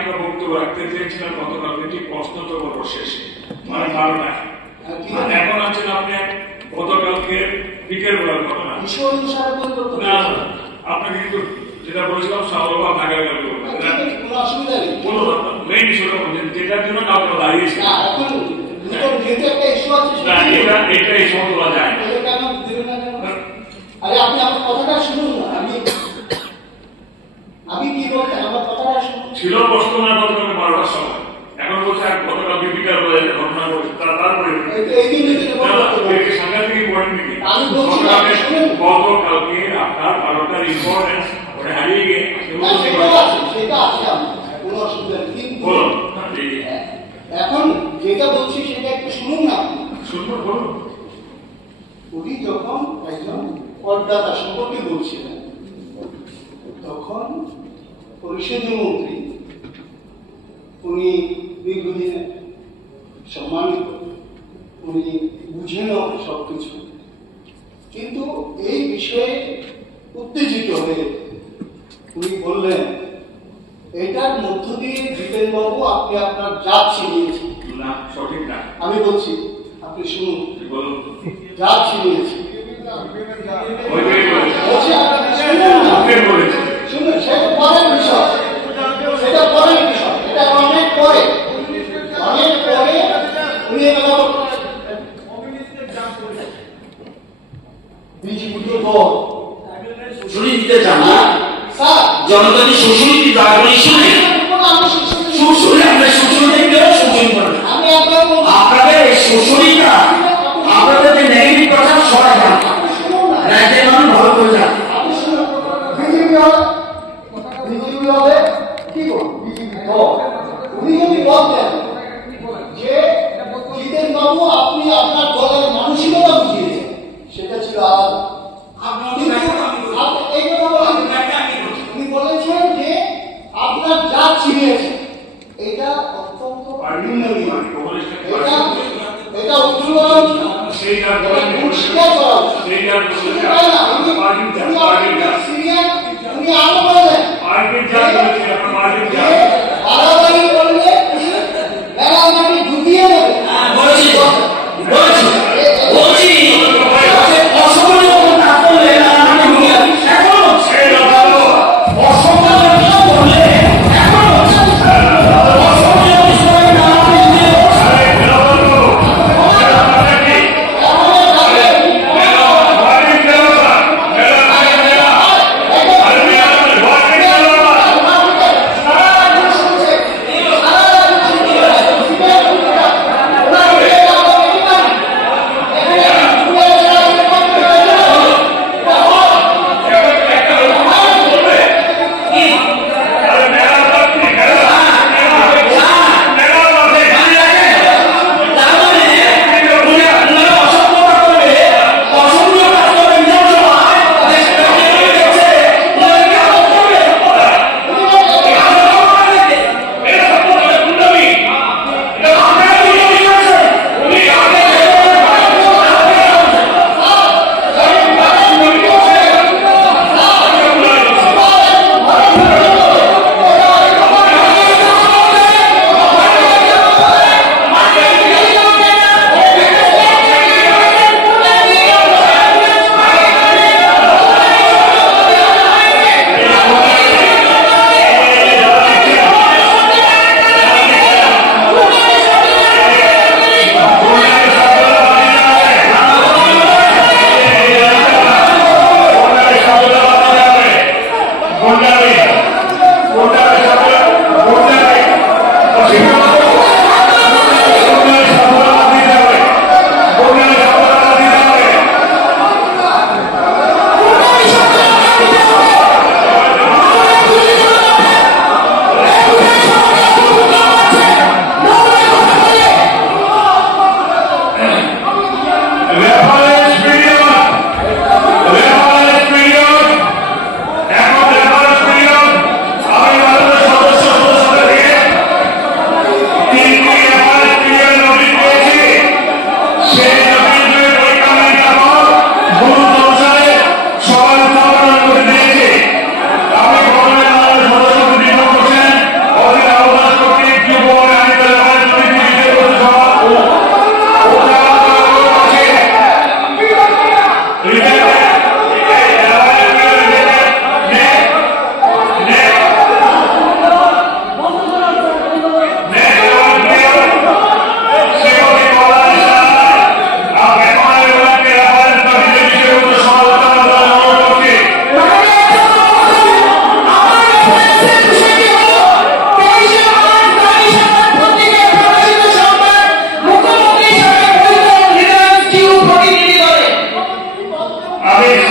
একটা বক্তব্য রাখতে চেয়েছিলেন গতকাল ঠিক প্রশ্নোত্তর পর্ব শেষে, মানে 12টায়। এখন আছেন আপনি গতকালকে বিকেল বেলার ঘটনা। না আপনি কিন্তু যেটা বলেছিলাম সর্বভাব নাগাল গেল, কোনো অসুবিধা নেই। কোনো মেইন ইস্যুটা বলছেন যেটার জন্য কাউকে দাঁড়িয়েছে। এটা এই সময় বলা যায় না। আরে আপনি আমার কথাটা শুনুন না, আমি কি বলতে আমার কথাটা শুনুন। ছিল প্রশ্ন না গতকালকে 12টার সময়, এখন বলছে গতকালকে বিকাল বেলায় ঘটনা ঘটেছে, তারপরে সাংঘাতিক পয়েন্ট নাকি গতকালকে আপনার 12টার ইম্পর্টেন্স হারিয়ে গিয়ে সেটা আছে কোনো অসুবিধা নেই। কিন্তু এখন যেটা বলছি সেটা একটু শুনুন না। শুনুন বলুন। উনি যখন একজন করদাতা সম্পর্কে বলছিলেন তখন পরিষদীয় মন্ত্রী, উনি দীর্ঘদিন সম্মানিত, উনি বুঝেন সবকিছু, কিন্তু এই বিষয়ে উত্তেজিত হয়ে উনি বললেন এটার মধ্য দিয়ে জিতেন বাবু আপনি আপনার জাত ছিনিয়েছেন। না সঠিক না, আমি বলছি আপনি শুনুন। বলুন। জাত ছিনিয়েছি শুনুন, সেটা পরের বিষয়, সেটা পরের বিষয়, এটা অনেক পরে উনি বিজেপি দল শুনি দিতে চান না জনতা কি শোষণ কি দাঁড়ানো শুনে শোষণে আপনার শোষণে কেউ শোষণ করে আপনাদের এই শোষণীটা আপনাদের যে নেগেটিভ কথা সবাই জান রাজ্যের মানুষ ভালো করে যান। বিজেপি হবে কি বিজেপি দল, উনি যদি বলতেন যে জিতেন বাবু আপনি আপনার দলের মানসিকতা বুঝিয়েছেন সেটা ছিল আলাদা। উনি বলেছেন যে আপনার জাত ছিনিয়েছেন, এটা অত্যন্ত এটা উত্তরণ পরিষ্কার করা উনি আরো বললেন বাড়াবাড়ি করলে বেড়াবাড়ি ঢুকিয়ে দেবে।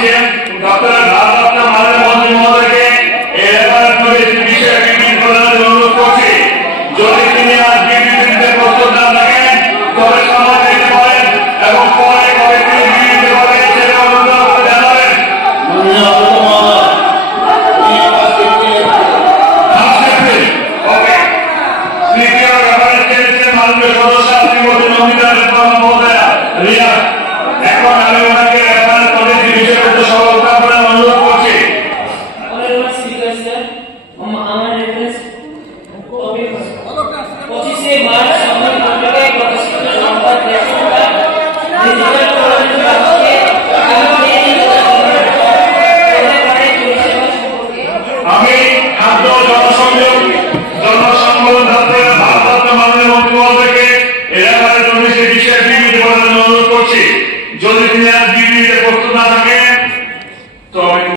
দিয়েছেন ডক্টর ভারত মাননীয় মন্ত্রী মহোদয়কে এই রেফারেন্স নোটিশ বিষয়ে বিবৃতি প্রদানের অনুরোধ করছি। যদি তিনি আজ বিবৃতিতে প্রস্তুত না থাকেন তবে সময় দিতে পারেন এবং পরে কবে তিনি বিবৃতি পাবেন সেটা অনুরোধ করে জানাবেন। তৃতীয় রেফারেন্স চেয়েছেন মাননীয় সদস্য শ্রীমতী নন্দিতা মহোদয়া রিয়া। এখন আমি ওনাকে রেফারেন্স নোটিশ বিষয়বস্তু সহ উত্থাপনের অনুরোধ করছি। Honorable Speaker, sir, আমার রেফারেন্স 25 মার্চ